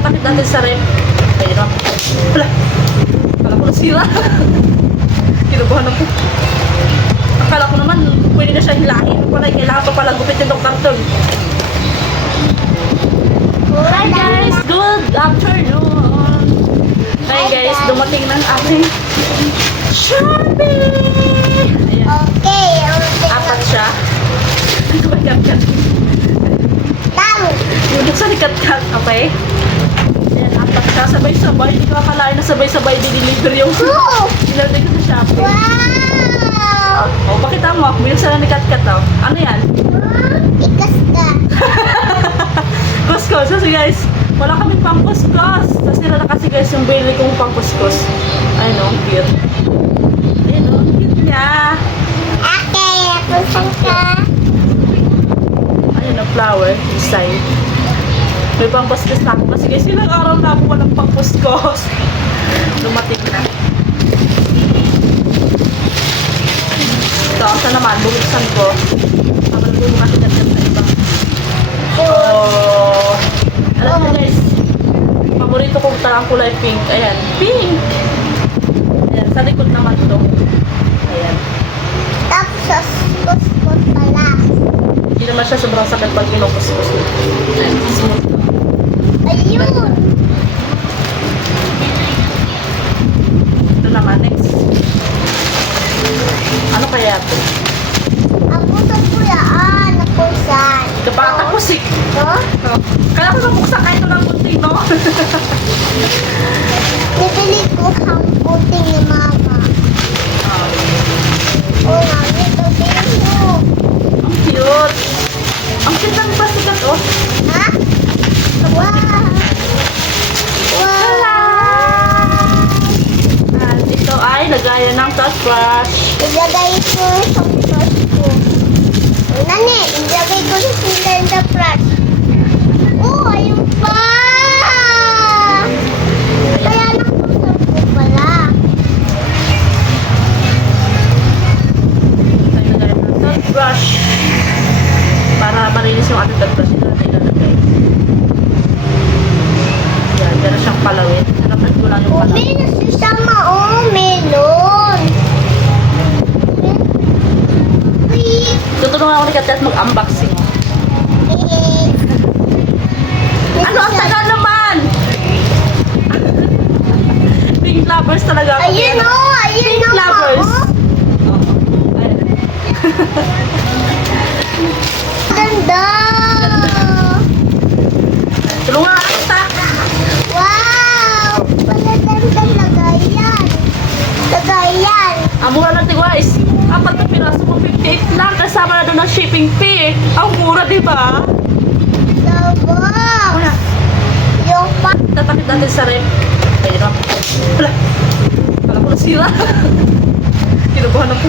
tatakit natin sa rep. Ayun o. Wala. Akala ko nasira. Kinubuhan ako. Akala ko naman, pwede na siya hilahin. Kailangan pa pala gupit yung karton. Hi guys! Good afternoon! Hi guys! Dumating ng ating Shopee! Ayan. Okay. Apat siya. Ito ba kat-kat? Yung sa kat-kat, okay? Ayan, apat siya. Sabay-sabay. Hindi ko akalain na sabay-sabay diniliver yung dinaliver ko sa Shopee. Wow! Oh, pakita mo. Bilisan na ni kat-kat oh. Ano yan? Ikas ka. Kuskus. Kasi guys, wala kaming pang kuskus. Tapos nila na kasi guys yung bili kong pang kuskus. Ayun o, cute. Ayun o, cute niya. Okay, kusang ka. Ayun o, flower design. May pang kuskus na ako. Kasi guys, ilang araw na ako walang pang kuskus. Dumating na. Ito, asa naman, bubuksan ko. Habang ko yung mga tinatid sa iba. Oh, alam mo guys, paborito kong ang kulay pink. Ayan, pink. Ayan, sa likod naman to. Ayan. Tapos, kuskus pala. Hindi naman siya sobrang sakit pag kinukuskus nyo. Ayan, smooth to. Ayun. Ito naman, next. Ano kaya ito? Ang kusang kulaan. Nakusan. Kapatapos eh. No? Kaya ko nabuksan kahit ito ng bunting, no? Bibili ko ang puting ni mama. Oh, mami, ito din mo. Ang cute. Ang cute ng plastikat, oh. Ha? Wow! Wow! At ito ay lagayan ng toothbrush. Ilagay ko sa brush ko. Nani, ilagay ko sa cylinder brush. Oh, ayun pa! Kaya nakusap ko pala. Ito yung lagayan ng toothbrush. Para malinis yung ating toothbrush na ilalagay. Yan, dyan na siyang palawin. Harapan ko lang yung Oh, palawin. may nasisama. Oh, melon. Uy! Tutulungan ako ni Katet mag-unboxing. Eh. Ano? Ang tagal naman! Pink lovers talaga ako. Ayun o! Ayun Pink o! lovers. Oh. Oo. Ayun. Ganda! Tulungan ako kita. Wow! Palagandang lagayan. Lagayan. Ang mura natin guys. Apat na piraso mo 58 lang. Kasama na doon ng shipping fee. Ang mura, di ba? Sabang. Wala. Yung pa... Tatakit natin sa rep. Ayun o. Wala. Akala ko nasira. Kinubuhan ako.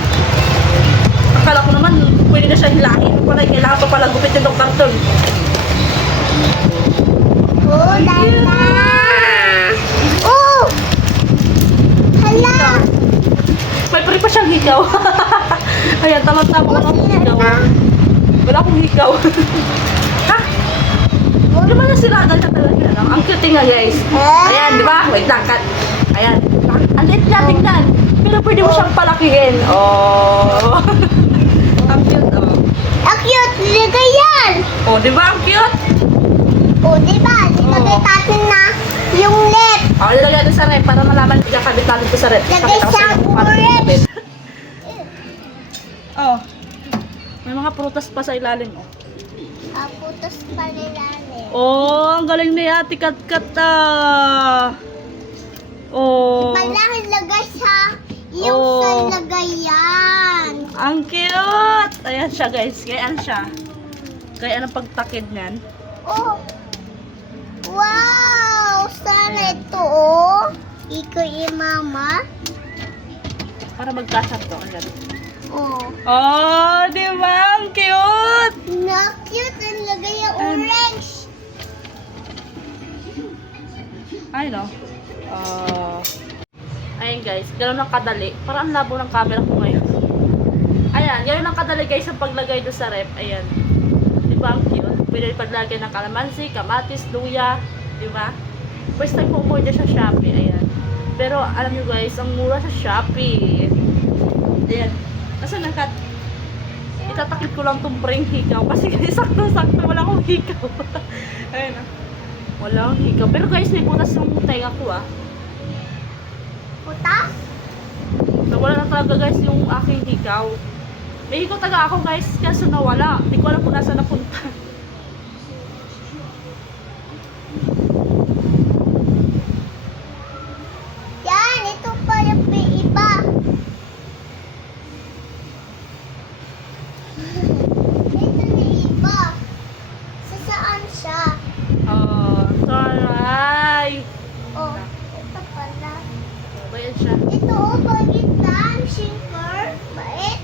Akala ko naman, pwede na siya hilahin. Kailangan pa pala gupitin ng karton. Oh, dala! Oh! Hala! May pari pa siyang hikaw. Ayan, tama-tama ko ng hikaw. Wala akong hikaw. Ha? Hindi naman nasiragan na talaga. No? Ang cute nga guys. Ayan, di ba? Wait lang, cut. Ayan. Ang liit niya, tingnan. Pero pwede mo siyang palakihin. Oh. Ang cute, oh. Ang cute! Lagayan! Oh, di ba? Ang cute. Oh, diba? Nilagay Oo. natin na yung lip. Oh, nilagay natin sa rep para malaman ikakabit natin ito sa rep. Lagay Pakita ko sa sa inyo kung paano orange. ikakabit. Oh. May mga prutas pa sa ilalim, oh. Putos pa nilalim. Oh, ang galing ni Ate Kat-Kat ah. Oh. Malaki lagay sa yung Oh. sa lagayan. Ang cute. Ayan siya guys. Kaya siya. Kaya anong pagtakid niyan? Oh. Wow! Sana ito, oh. Ikaw mama. Para magkasap to. Ayan. Oh. Oh, di ba? Ang cute. Na cute ang lagay yung orange. Ay, no. Ayun guys, gano'n lang kadali. Parang ang labo ng camera ko ngayon. Ayan, gano'n lang kadali guys ang paglagay doon sa rep. Ayan. Di ba ang cute? Pwede paglagay ng kalamansi, kamatis, luya. Di ba? First time ko umorder sa Shopee, ayan. Pero alam nyo guys, ang mura sa Shopee. Ayan. Nasaan ang cut? Itatakip ko lang tong prank hikaw kasi guys, sakto-sakto wala akong hikaw. Ayan ah. Wala akong hikaw. Pero guys, may butas yung tenga ko ah. Putas? Nawala na talaga guys yung aking hikaw. May hikaw taga ako guys, kaso nawala. Hindi ko alam kung nasa napunta. Yan, ito pala pa iba. Ito na iba. Sa saan siya? Taray! Oh, ito pala. Bayan siya. Ito, oh, pagitan. Shimmer. Bait.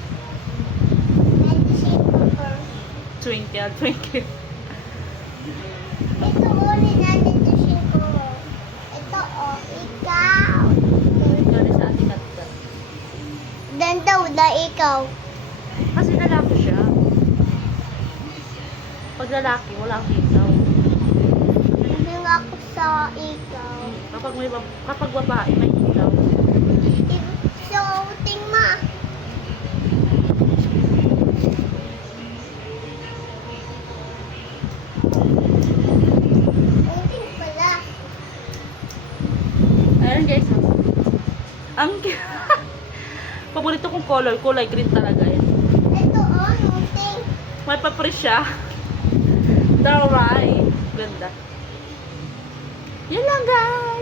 Ito shimmer. Twinkle, twinkle. Ito, oh, ninanito shimmer. Ito, oh, ikaw. Gano'n sa ating kat. Dan daw na ikaw. Kasi lalaki siya. Pag lalaki, wala akong hikaw. Yung ako sa ikaw. Kapag babae, may hikaw. So, tingma. Hindi pala. Ayan guys. Ang paborito kong color, kulay green talaga yan. Ito, oh, nuting. May papre siya. Taray. Ganda. Yun lang guys.